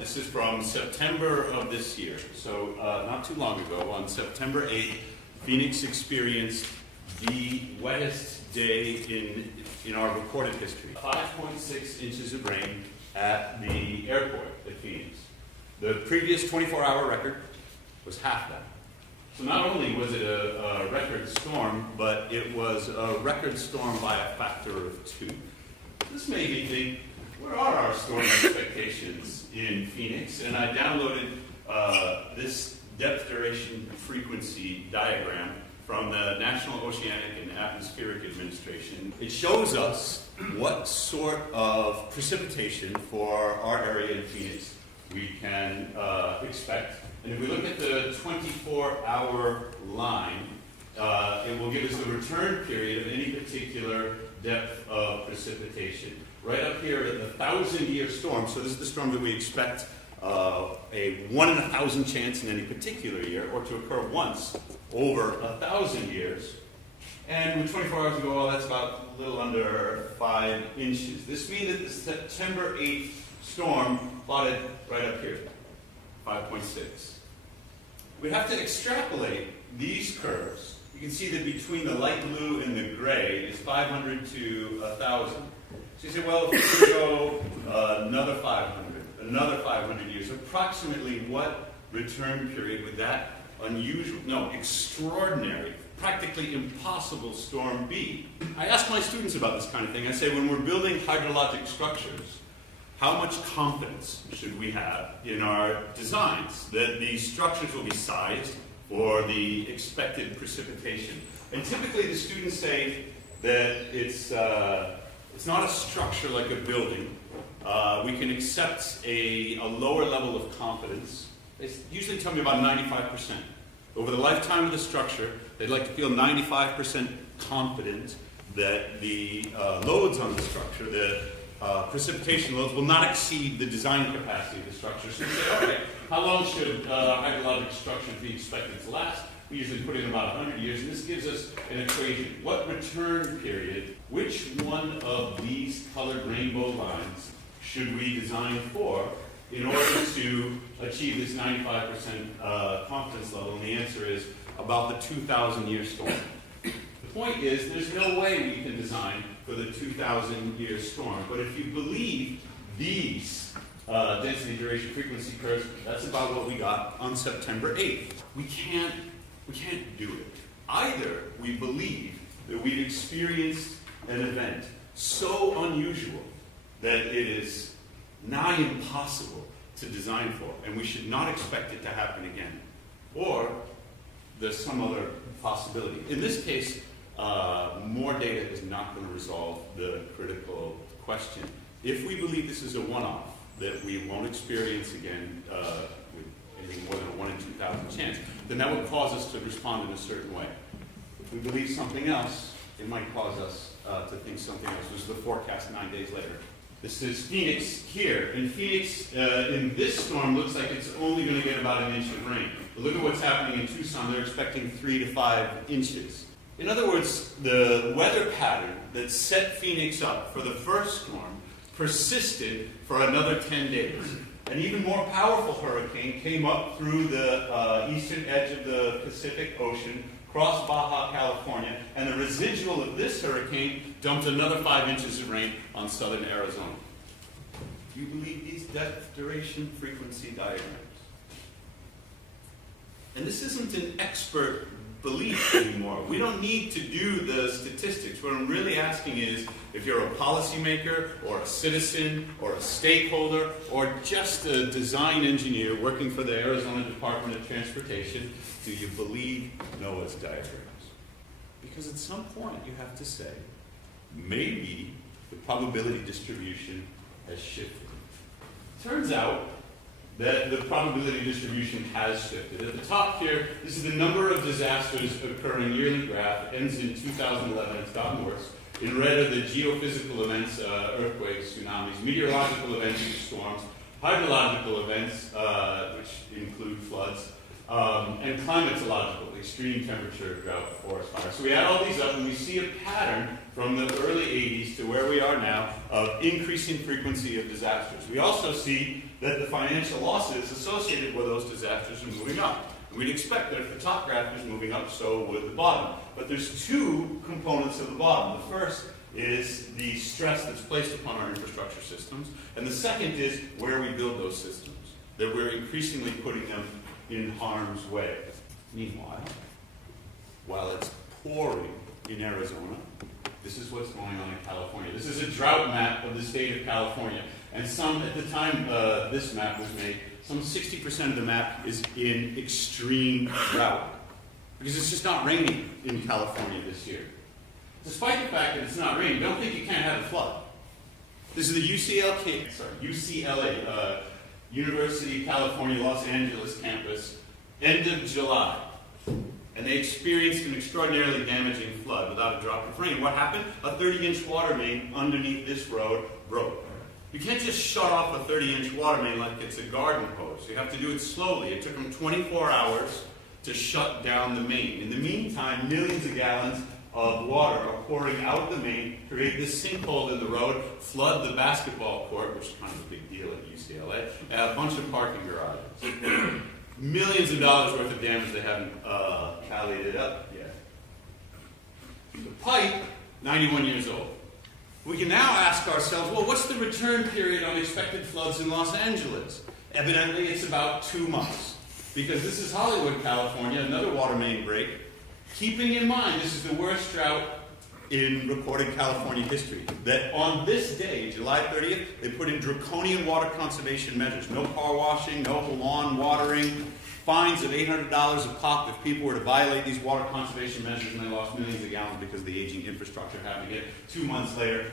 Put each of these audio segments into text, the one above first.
This is from September of this year. So not too long ago, on September 8th, Phoenix experienced the wettest day in our recorded history. 5.6 inches of rain at the airport at Phoenix. The previous 24-hour record was half that. So not only was it a record storm, but it was a record storm by a factor of 2. This made me think, what are our storm expectations in Phoenix? And I downloaded this depth duration frequency diagram from the National Oceanic and Atmospheric Administration. It shows us what sort of precipitation for our area in Phoenix we can expect. And if we look at the 24-hour line, it will give us the return period of any particular depth of precipitation. Right up here at the 1,000-year storm, so this is the storm that we expect a 1 in 1,000 chance in any particular year, or to occur once over 1,000 years. And with 24 hours ago, well, that's about a little under 5 inches. This means that the September 8th storm plotted right up here, 5.6. We have to extrapolate these curves. You can see that between the light blue and the gray is 500 to 1,000. So you say, well, if we go another 500 years, approximately what return period would that extraordinary, practically impossible storm be? I ask my students about this kind of thing. I say, when we're building hydrologic structures, how much confidence should we have in our designs that these structures will be sized for the expected precipitation? And typically the students say that it's not a structure like a building. We can accept a lower level of confidence. They usually tell me about 95%. Over the lifetime of the structure, they'd like to feel 95% confident that the loads on the structure, the precipitation loads, will not exceed the design capacity of the structure. So you say, okay, how long should hydrologic structures be expected to last? We usually put in about 100 years, and this gives us an equation. What return period, which one of these colored rainbow lines should we design for in order to achieve this 95% confidence level? And the answer is about the 2,000-year storm. The point is, there's no way we can design for the 2,000-year storm. But if you believe these density, duration, frequency curves, that's about what we got on September 8th. We can't do it. Either we believe that we've experienced an event so unusual that it is nigh impossible to design for, and we should not expect it to happen again. Or there's some other possibility. In this case, more data is not going to resolve the critical question. If we believe this is a one-off, that we won't experience again with anything more than a 1 in 2,000 chance, then that would cause us to respond in a certain way. If we believe something else, it might cause us to think something else. This is the forecast 9 days later. This is Phoenix here. And Phoenix, in this storm, looks like it's only going to get about 1 inch of rain. But look at what's happening in Tucson. They're expecting 3 to 5 inches. In other words, the weather pattern that set Phoenix up for the first storm persisted for another 10 days. An even more powerful hurricane came up through the eastern edge of the Pacific Ocean, crossed Baja California, and the residual of this hurricane dumped another 5 inches of rain on southern Arizona. Do you believe these depth, duration, frequency diagrams? And this isn't an expert belief anymore. We don't need to do the statistics. What I'm really asking is, if you're a policymaker or a citizen or a stakeholder or just a design engineer working for the Arizona Department of Transportation, do you believe Noah's diagrams? Because at some point you have to say, maybe the probability distribution has shifted. Turns out that the probability distribution has shifted. At the top here, this is the number of disasters occurring yearly graph. It ends in 2011. It's gotten worse. In red are the geophysical events, earthquakes, tsunamis, meteorological events, storms, hydrological events, which include floods, and climatological, extreme temperature, drought, forest fire. So we add all these up, and we see a pattern from the early 80s to where we are now of increasing frequency of disasters. We also see that the financial losses associated with those disasters are moving up. And we'd expect that if the top graph is moving up, so would the bottom. But there's two components of the bottom. The first is the stress that's placed upon our infrastructure systems, and the second is where we build those systems, that we're increasingly putting them in harm's way. Meanwhile, while it's pouring in Arizona, this is what's going on in California. This is a drought map of the state of California. And at the time this map was made, some 60% of the map is in extreme drought. Because it's just not raining in California this year. Despite the fact that it's not raining, don't think you can't have a flood. This is the UCLA, University of California, Los Angeles campus, end of July. And they experienced an extraordinarily damaging flood without a drop of rain. What happened? A 30-inch water main underneath this road broke. You can't just shut off a 30-inch water main like it's a garden hose. You have to do it slowly. It took them 24 hours to shut down the main. In the meantime, millions of gallons of water are pouring out the main, create this sinkhole in the road, flood the basketball court, which is kind of a big deal at UCLA, and a bunch of parking garages. Millions of dollars worth of damage. They haven't tallied it up yet. The pipe, 91 years old. We can now ask ourselves, well, what's the return period on expected floods in Los Angeles? Evidently, it's about 2 months. Because this is Hollywood, California, another water main break. Keeping in mind, this is the worst drought in recorded California history. That on this day, July 30th, they put in draconian water conservation measures. No car washing, no lawn watering, fines of $800 a pop if people were to violate these water conservation measures, and they lost millions of gallons because of the aging infrastructure having it. 2 months later,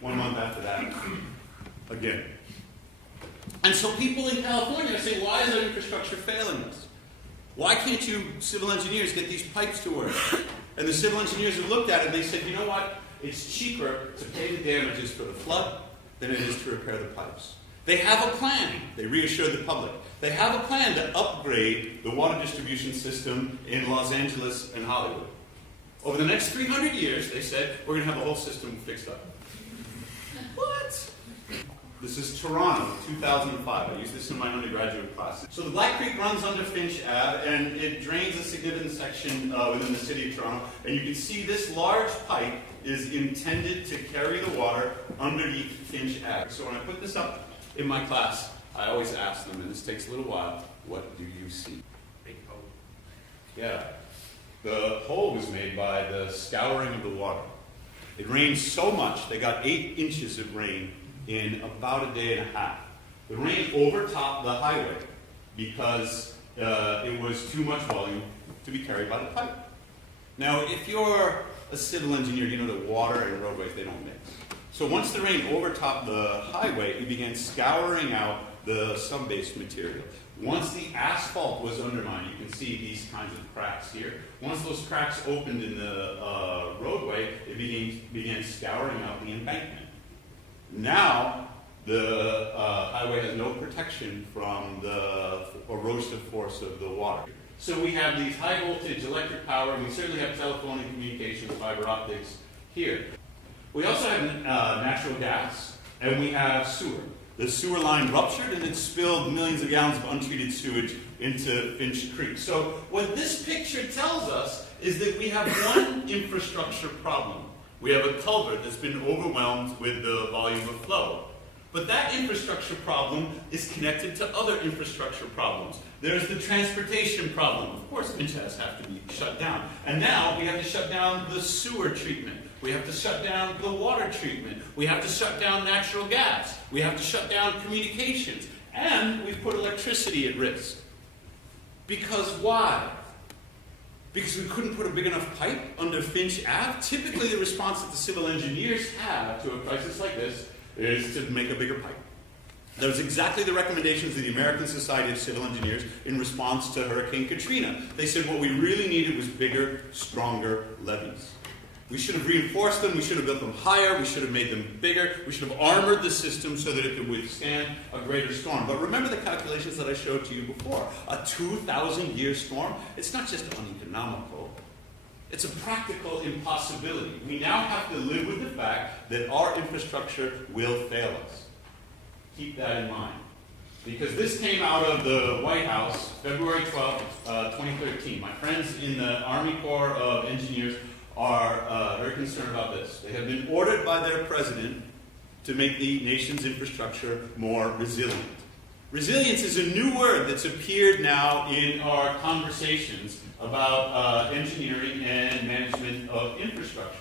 1 month after that, again. And so people in California are saying, why is our infrastructure failing us? Why can't you civil engineers get these pipes to work? And the civil engineers have looked at it and they said, you know what? It's cheaper to pay the damages for the flood than it is to repair the pipes. They have a plan. They reassured the public. They have a plan to upgrade the water distribution system in Los Angeles and Hollywood. Over the next 300 years, they said, we're going to have the whole system fixed up. What? This is Toronto, 2005. I used this in my undergraduate class. So the Black Creek runs under Finch Ave, and it drains a significant section within the city of Toronto. And you can see this large pipe is intended to carry the water underneath Finch Ave. So when I put this up in my class, I always ask them, and this takes a little while, what do you see? Big hole. Yeah. The hole was made by the scouring of the water. It rained so much, they got 8 inches of rain in about a day and a half. The rain overtopped the highway because it was too much volume to be carried by the pipe. Now, if you're a civil engineer, you know that water and roadways, they don't mix. So once the rain overtopped the highway, it began scouring out the subbase material. Once the asphalt was undermined, you can see these kinds of cracks here. Once those cracks opened in the roadway, it began scouring out the embankment. Now, the highway has no protection from the erosive force of the water. So we have these high voltage electric power, and we certainly have telephone and communications, fiber optics here. We also have natural gas, and we have sewer. The sewer line ruptured, and it spilled millions of gallons of untreated sewage into Finch Creek. So what this picture tells us is that we have one infrastructure problem. We have a culvert that's been overwhelmed with the volume of flow. But that infrastructure problem is connected to other infrastructure problems. There's the transportation problem. Of course, Finchas have to be shut down. And now we have to shut down the sewer treatment. We have to shut down the water treatment. We have to shut down natural gas. We have to shut down communications. And we've put electricity at risk. Because why? Because we couldn't put a big enough pipe under Finch Ave? Typically the response that the civil engineers have to a crisis like this is to make a bigger pipe. That was exactly the recommendations of the American Society of Civil Engineers in response to Hurricane Katrina. They said what we really needed was bigger, stronger levees. We should have reinforced them, we should have built them higher, we should have made them bigger, we should have armored the system so that it could withstand a greater storm. But remember the calculations that I showed to you before. A 2,000-year storm, it's not just uneconomical, it's a practical impossibility. We now have to live with the fact that our infrastructure will fail us. Keep that in mind. because this came out of the White House, February 12, 2013. My friends in the Army Corps of Engineers are very concerned about this. They have been ordered by their president to make the nation's infrastructure more resilient. Resilience is a new word that's appeared now in our conversations about engineering and management of infrastructure.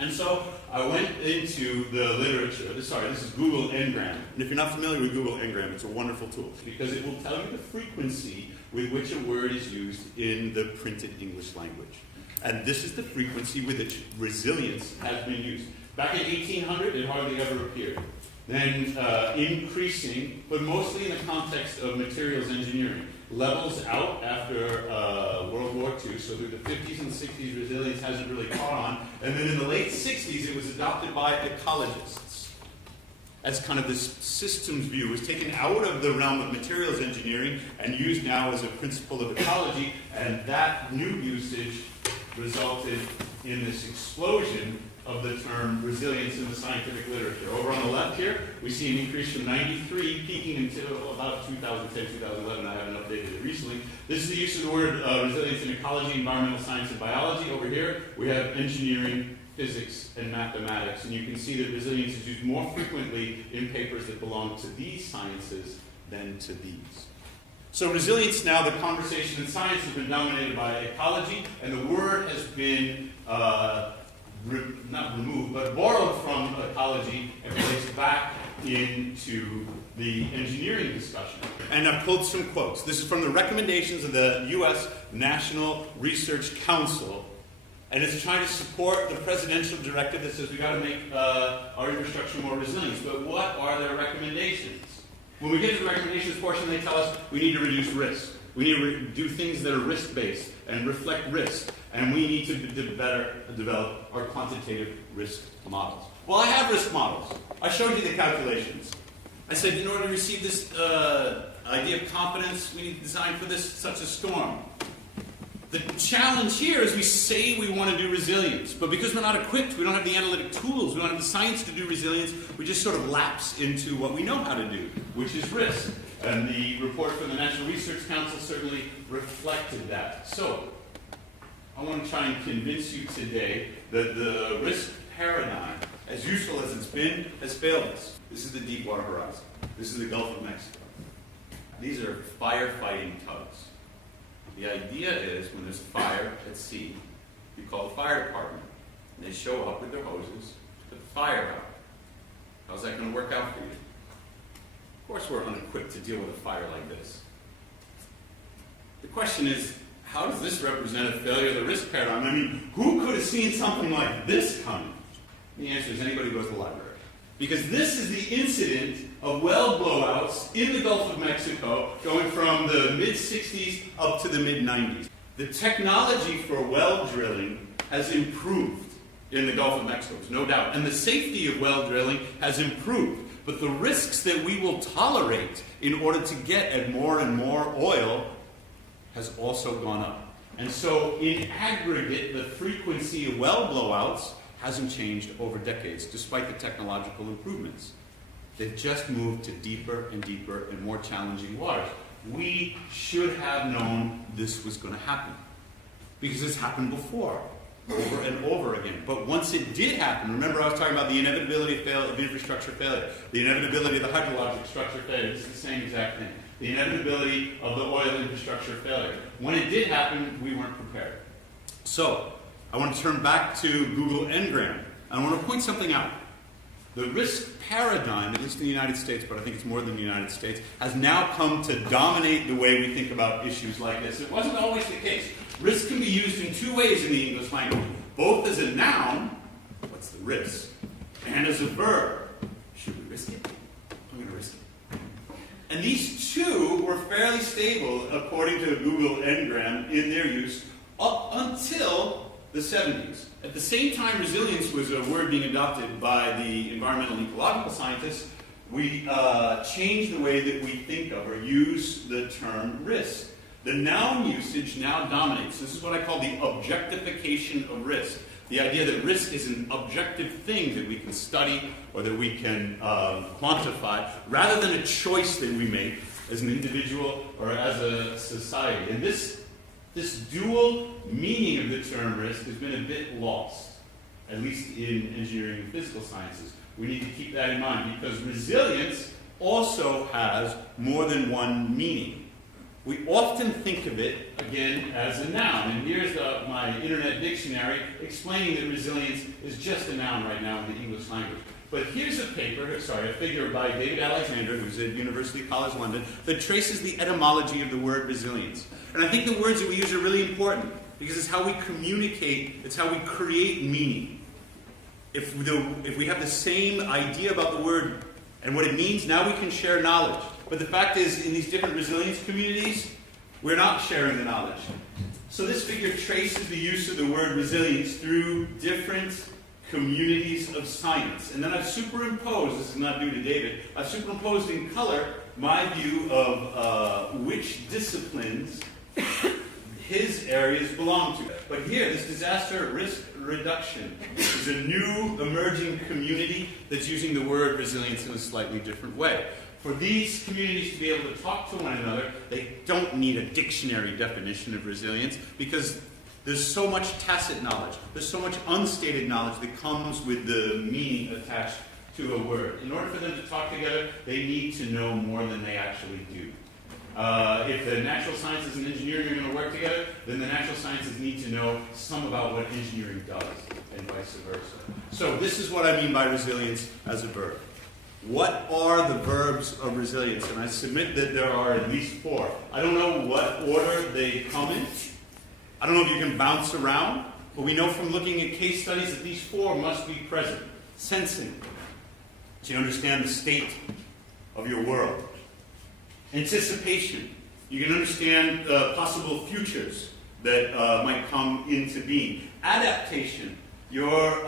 And so I went into the literature. Sorry, this is Google Ngram. And if you're not familiar with Google Ngram, it's a wonderful tool because it will tell you the frequency with which a word is used in the printed English language. And this is the frequency with which resilience has been used. Back in 1800, it hardly ever appeared. Then increasing, but mostly in the context of materials engineering. Levels out after World War II, so through the 50s and 60s, resilience hasn't really caught on. And then in the late 60s, it was adopted by ecologists as kind of this systems view. It was taken out of the realm of materials engineering and used now as a principle of ecology, and that new usage resulted in this explosion of the term resilience in the scientific literature. Over on the left here, we see an increase from 93, peaking until about 2010, 2011. I haven't updated it recently. This is the use of the word resilience in ecology, environmental science, and biology. Over here, we have engineering, physics, and mathematics. And you can see that resilience is used more frequently in papers that belong to these sciences than to these. So resilience now, the conversation in science has been dominated by ecology, and the word has been not removed, but borrowed from ecology and placed back into the engineering discussion. And I've pulled some quotes. This is from the recommendations of the U.S. National Research Council, and it's trying to support the presidential directive that says we've got to make our infrastructure more resilient. But what are their recommendations? When we get to the recommendations portion, they tell us we need to reduce risk. We need to do things that are risk-based and reflect risk. And we need to better develop our quantitative risk models. Well, I have risk models. I showed you the calculations. I said in order to receive this idea of competence, we need to design for this such a storm. The challenge here is we say we want to do resilience, but because we're not equipped, we don't have the analytic tools, we don't have the science to do resilience, we just sort of lapse into what we know how to do, which is risk. And the report from the National Research Council certainly reflected that. So, I want to try and convince you today that the risk paradigm, as useful as it's been, has failed us. This is the Deepwater Horizon. This is the Gulf of Mexico. These are firefighting tugs. The idea is when there's a fire at sea, you call the fire department, and they show up with their hoses to put the fire out. How's that going to work out for you? Of course we're unequipped to deal with a fire like this. The question is, how does this represent a failure of the risk paradigm? I mean, who could have seen something like this coming? The answer is anybody who goes to the library. Because this is the incident of well blowouts in the Gulf of Mexico going from the mid-60s up to the mid-90s. The technology for well drilling has improved in the Gulf of Mexico, no doubt. And the safety of well drilling has improved. But the risks that we will tolerate in order to get at more and more oil has also gone up. And so in aggregate, the frequency of well blowouts hasn't changed over decades, despite the technological improvements. They've just moved to deeper and deeper and more challenging waters. We should have known this was going to happen, because it's happened before, over and over again. But once it did happen, remember I was talking about the inevitability of infrastructure failure, the inevitability of the hydrologic structure failure. This is the same exact thing. The inevitability of the oil infrastructure failure. When it did happen, we weren't prepared. So, I want to turn back to Google Ngram. I want to point something out. The risk paradigm, at least in the United States, but I think it's more than the United States, has now come to dominate the way we think about issues like this. It wasn't always the case. Risk can be used in two ways in the English language. Both as a noun, what's the risk, and as a verb, should we risk it? I'm going to risk it. And these two were fairly stable, according to Google Ngram, in their use up until the 70s. At the same time resilience was a word being adopted by the environmental and ecological scientists, we changed the way that we think of or use the term risk. The noun usage now dominates. This is what I call the objectification of risk. The idea that risk is an objective thing that we can study or that we can quantify, rather than a choice that we make as an individual or as a society. And this dual meaning of the term risk has been a bit lost, at least in engineering and physical sciences. We need to keep that in mind because resilience also has more than one meaning. We often think of it, again, as a noun. And here's my internet dictionary explaining that resilience is just a noun right now in the English language. But here's a figure by David Alexander, who's at University College London, that traces the etymology of the word resilience. And I think the words that we use are really important because it's how we communicate, it's how we create meaning. If we have the same idea about the word and what it means, now we can share knowledge. But the fact is, in these different resilience communities, we're not sharing the knowledge. So this figure traces the use of the word resilience through different communities of science. And then I've superimposed, this is not due to David, I've superimposed in color my view of which disciplines his areas belong to. But here, this disaster risk reduction is a new emerging community that's using the word resilience in a slightly different way. For these communities to be able to talk to one another, they don't need a dictionary definition of resilience because there's so much tacit knowledge, there's so much unstated knowledge that comes with the meaning attached to a word. In order for them to talk together, they need to know more than they actually do. If the natural sciences and engineering are going to work together, then the natural sciences need to know some about what engineering does, and vice versa. So this is what I mean by resilience as a verb. What are the verbs of resilience? And I submit that there are at least 4. I don't know what order they come in. I don't know if you can bounce around, but we know from looking at case studies that these 4 must be present. Sensing, so you understand the state of your world. Anticipation, you can understand possible futures that might come into being. Adaptation, you're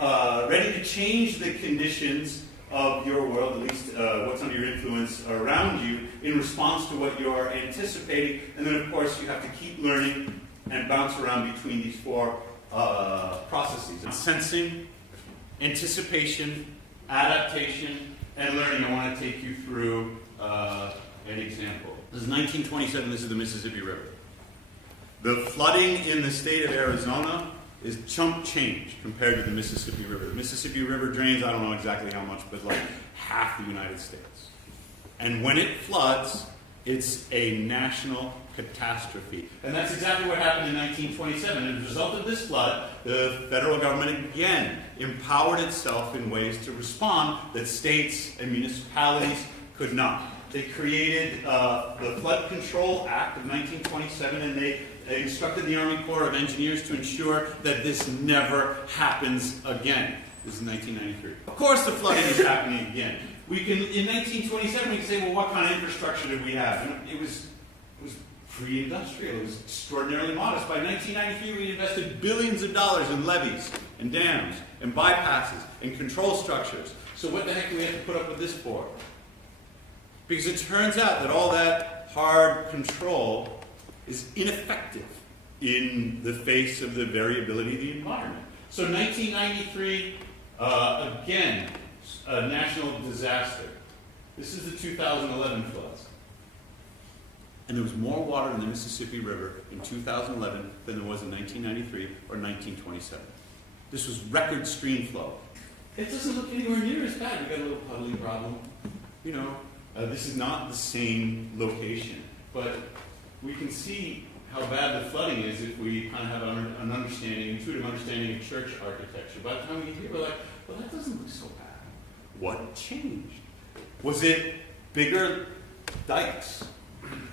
ready to change the conditions of your world, at least what's under your influence around you, in response to what you're anticipating. And then, of course, you have to keep learning and bounce around between these 4 processes. Sensing, anticipation, adaptation, and learning. I want to take you through an example. This is 1927. This is the Mississippi River. The flooding in the state of Arizona is chump change compared to the Mississippi River. The Mississippi River drains, I don't know exactly how much, but like half the United States. And when it floods, it's a national catastrophe. And that's exactly what happened in 1927. As a result of this flood, the federal government again empowered itself in ways to respond that states and municipalities could not. They created the Flood Control Act of 1927, and they instructed the Army Corps of Engineers to ensure that this never happens again. This is 1993. Of course the flooding is happening again. In 1927, we can say, well, what kind of infrastructure did we have? And it was pre-industrial. It was extraordinarily modest. By 1993, we invested billions of dollars in levees and dams and bypasses and control structures. So what the heck do we have to put up with this for? Because it turns out that all that hard control is ineffective in the face of the variability of the environment. So 1993, again, a national disaster. This is the 2011 floods. And there was more water in the Mississippi River in 2011 than there was in 1993 or 1927. This was record stream flow. It doesn't look anywhere near as bad. We've got a little puddling problem. You know, this is not the same location. But we can see how bad the flooding is if we kind of have an understanding, intuitive understanding of church architecture. By the time we get here, we're like, well, that doesn't look so bad. What changed? Was it bigger dikes?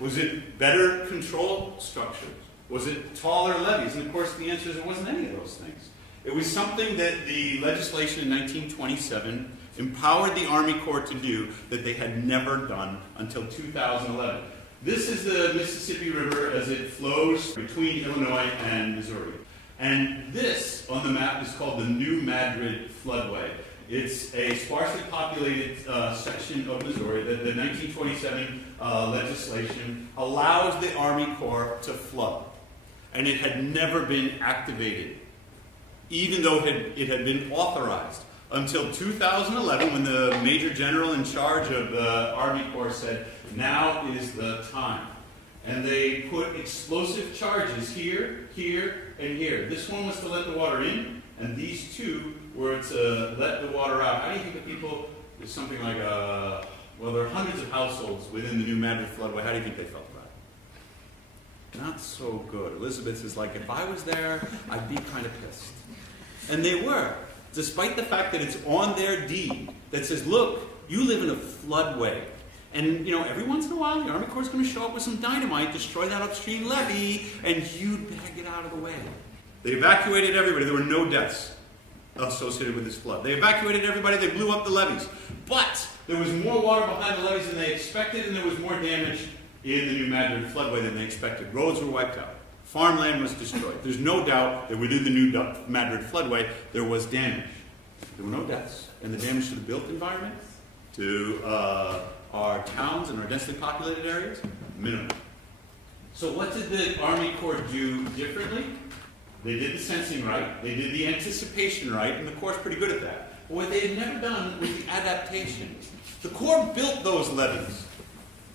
Was it better control structures? Was it taller levees? And of course the answer is it wasn't any of those things. It was something that the legislation in 1927 empowered the Army Corps to do that they had never done until 2011. This is the Mississippi River as it flows between Illinois and Missouri. And this, on the map, is called the New Madrid Floodway. It's a sparsely populated section of Missouri that the 1927 legislation allows the Army Corps to flood. And it had never been activated even though it had been authorized. Until 2011, when the Major General in charge of the Army Corps said, now is the time. And they put explosive charges here, here, and here. This one was to let the water in, and these two were to let the water out. How do you think the people, there's something like, well, there are hundreds of households within the new Madrid floodway. How do you think they felt about it? Not so good. Elizabeth is like, if I was there, I'd be kind of pissed. And they were, despite the fact that it's on their deed that says, look, you live in a floodway. And, you know, every once in a while, the Army Corps is going to show up with some dynamite, destroy that upstream levee, and you'd better get out of the way. They evacuated everybody. There were no deaths associated with this flood. They evacuated everybody. They blew up the levees. But there was more water behind the levees than they expected, and there was more damage in the new Madrid floodway than they expected. Roads were wiped out. Farmland was destroyed. There's no doubt that within the new Madrid floodway, there was damage. There were no deaths. And the damage to the built environment, to our towns and our densely populated areas, minimal. So what did the Army Corps do differently? They did the sensing right, they did the anticipation right, and the Corps is pretty good at that. But what they had never done was the adaptation. The Corps built those levees,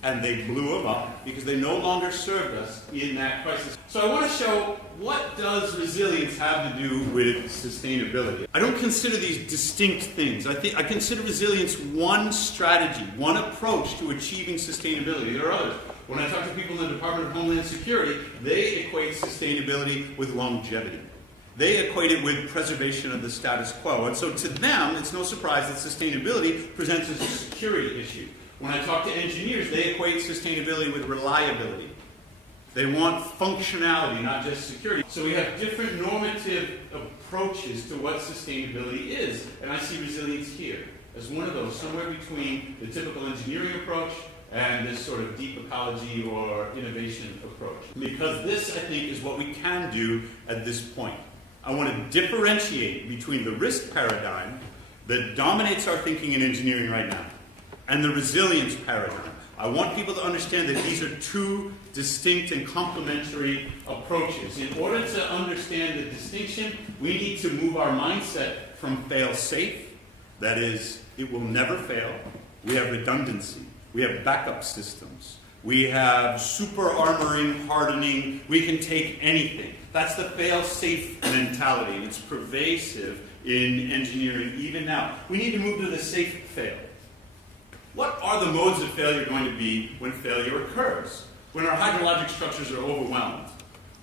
and they blew them up because they no longer served us in that crisis. So I want to show, what does resilience have to do with sustainability? I don't consider these distinct things. I consider resilience one strategy, one approach to achieving sustainability. There are others. When I talk to people in the Department of Homeland Security, they equate sustainability with longevity. They equate it with preservation of the status quo. And so to them, it's no surprise that sustainability presents as a security issue. When I talk to engineers, they equate sustainability with reliability. They want functionality, not just security. So we have different normative approaches to what sustainability is, and I see resilience here as one of those, somewhere between the typical engineering approach and this sort of deep ecology or innovation approach. Because this, I think, is what we can do at this point. I want to differentiate between the risk paradigm that dominates our thinking in engineering right now and the resilience paradigm. I want people to understand that these are two distinct and complementary approaches. In order to understand the distinction, we need to move our mindset from fail-safe, that is, it will never fail. We have redundancy. We have backup systems. We have super armoring, hardening. We can take anything. That's the fail-safe mentality, and it's pervasive in engineering even now. We need to move to the safe fail. What are the modes of failure going to be when failure occurs? When our hydrologic structures are overwhelmed?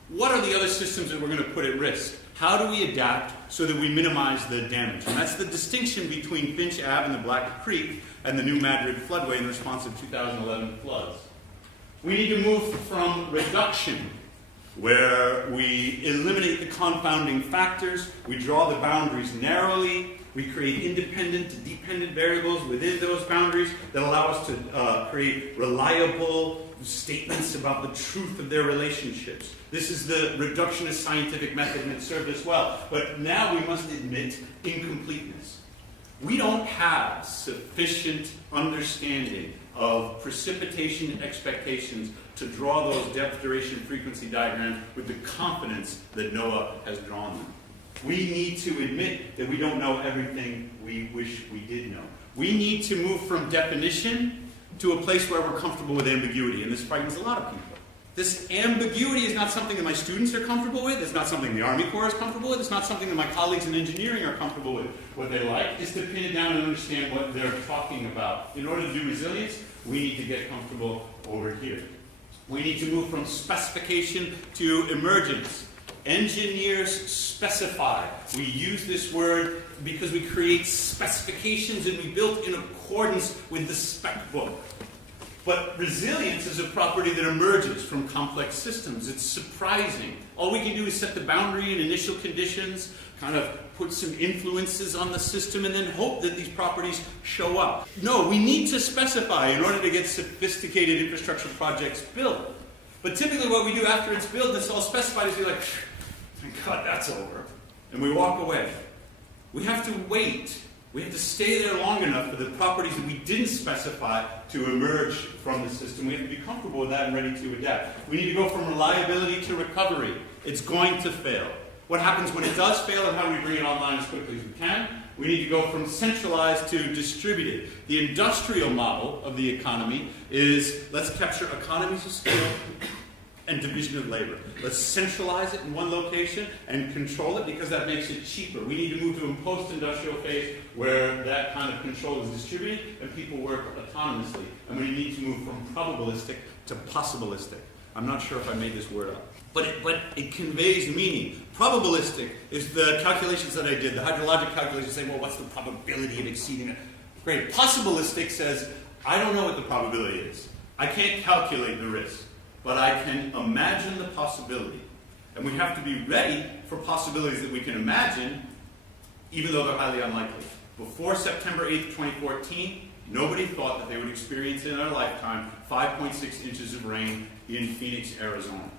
What are the other systems that we're going to put at risk? How do we adapt so that we minimize the damage? And that's the distinction between Finch Ave and the Black Creek and the new Madrid floodway in response to 2011 floods. We need to move from reduction, where we eliminate the confounding factors, we draw the boundaries narrowly, we create independent to dependent variables within those boundaries that allow us to create reliable statements about the truth of their relationships. This is the reductionist scientific method, and it served us well. But now we must admit incompleteness. We don't have sufficient understanding of precipitation expectations to draw those depth, duration, frequency diagrams with the confidence that NOAA has drawn them. We need to admit that we don't know everything we wish we did know. We need to move from definition to a place where we're comfortable with ambiguity, and this frightens a lot of people. This ambiguity is not something that my students are comfortable with. It's not something the Army Corps is comfortable with. It's not something that my colleagues in engineering are comfortable with. What they like is to pin it down and understand what they're talking about. In order to do resilience, we need to get comfortable over here. We need to move from specification to emergence. Engineers specify. We use this word because we create specifications and we build in accordance with the spec book. But resilience is a property that emerges from complex systems. It's surprising. All we can do is set the boundary and initial conditions, kind of put some influences on the system, and then hope that these properties show up. No, we need to specify in order to get sophisticated infrastructure projects built. But typically what we do after it's built and it's all specified is we're like, thank God that's over. And we walk away. We have to wait. We have to stay there long enough for the properties that we didn't specify to emerge from the system. We have to be comfortable with that and ready to adapt. We need to go from reliability to recovery. It's going to fail. what happens when it does fail and how do we bring it online as quickly as we can. We need to go from centralized to distributed. The industrial model of the economy is let's capture economies of scale and division of labor. Let's centralize it in one location and control it because that makes it cheaper. We need to move to a post-industrial phase where that kind of control is distributed and people work autonomously. And we need to move from probabilistic to possibilistic. I'm not sure if I made this word up. But it conveys meaning. Probabilistic is the calculations that I did, the hydrologic calculations say, well, what's the probability of exceeding it? Great. Possibilistic says, I don't know what the probability is. I can't calculate the risk, but I can imagine the possibility. And we have to be ready for possibilities that we can imagine, even though they're highly unlikely. Before September 8th, 2014, nobody thought that they would experience in their lifetime 5.6 inches of rain in Phoenix, Arizona.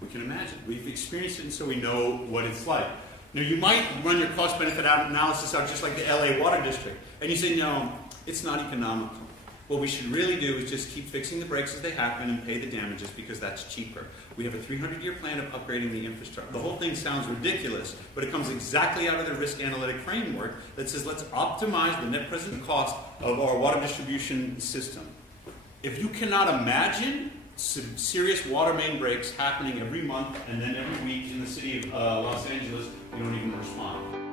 We can imagine. We've experienced it, and so we know what it's like. Now, you might run your cost-benefit analysis out just like the LA Water District, and you say, no, it's not economical. What we should really do is just keep fixing the breaks as they happen and pay the damages because that's cheaper. We have a 300-year plan of upgrading the infrastructure. The whole thing sounds ridiculous, but it comes exactly out of the risk analytic framework that says let's optimize the net present cost of our water distribution system. If you cannot imagine serious water main breaks happening every month and then every week in the city of Los Angeles, you don't even respond.